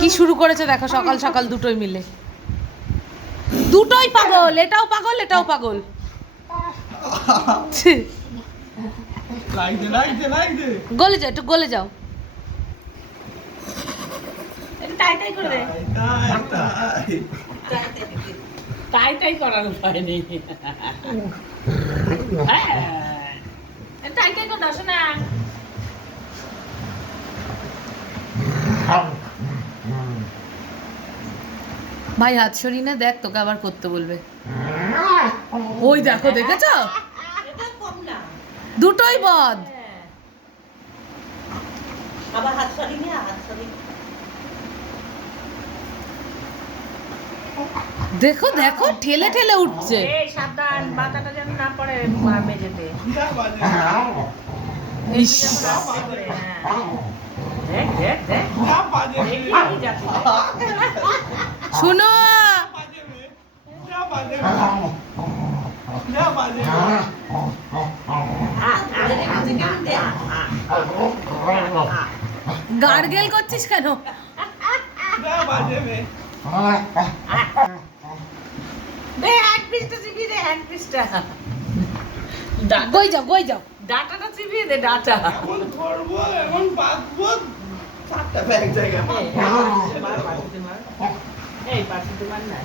কি শুরু করেছে দেখো সকাল সকাল দুটোই মিলে। দুটোই পাগল এটাও পাগল এটাও পাগল। গলে যাও একটু গলে যাও। টাই টাই করে দে। তাই তাই টাই। টাই করার উপায় নেই। হ্যাঁ। টাই টাই করে শোনা ভাই হাত সরিয়ে নে দেখ তোকে আবার করতে বলবে। ওই দেখো দেখেছ? দুটোই বদ। হ্যাঁ। সরি সরি দেখো দেখো ঠেলে ঠেলে উঠছে। সাবধান বাতাটা যেন না পড়ে মেঝেতে। দেখ দেখ দেখ যা বাজে দেখি কি যাচ্ছে শুনো। গার্গেল করছিস কেন? গই যাও গই যাও। ডাটাটা চিবিয়ে দে ডাটা। এমন করব এমন বাঁধবো চারটা ব্যাগ জায়গা এই পাশে মার না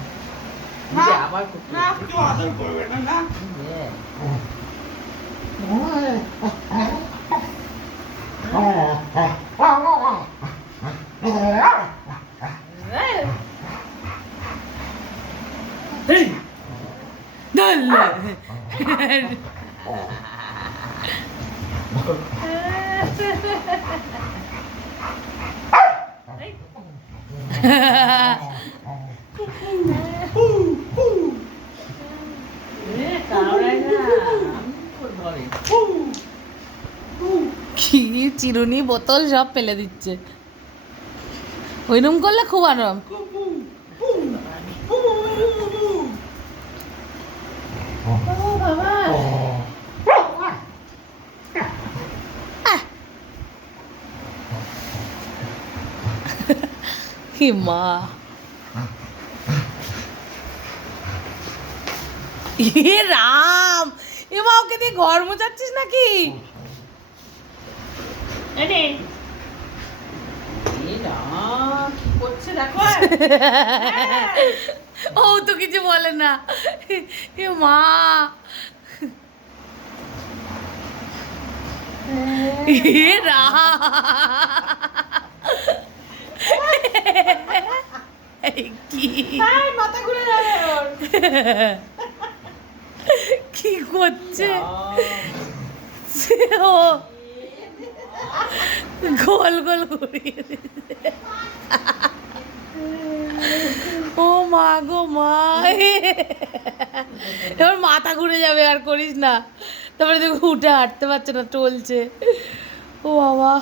না। যে আবার করতে না কেউ আদর করবে না না দে। এই। এই। ধরলে এই। এ, কামড়ায় না। আমি করব আমি। কি চিরুনি বোতল সব ফেলে দিচ্ছে। করলে খুব আরাম। মা। এ রাম! এ মা ওকে দিয়ে ঘর মোচাচ্ছিস নাকি? দেখো? ও তো কিছু বলে না। এ মা। এ রাম। কি? এই, মাথা ঘুরে যাবে কি করছে। ও গোল গোল ঘুরিয়ে দিচ্ছে। ও মা গো মা। এবার মাথা ঘুরে যাবে আর করিস না। তারপরে দেখো উঠে হাঁটতে পারছে না টলছে। ও বাবা।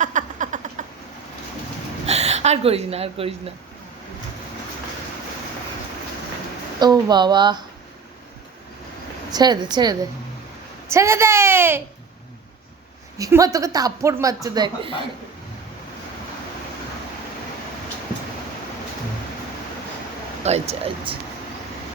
আর করিস না, আর করিস না। ও বাবা। ছেড়ে দে ছেড়ে দে। ছেড়ে দে! মা তোকে তাপ্পড় মারছে, দেখ। আচ্ছা আচ্ছা।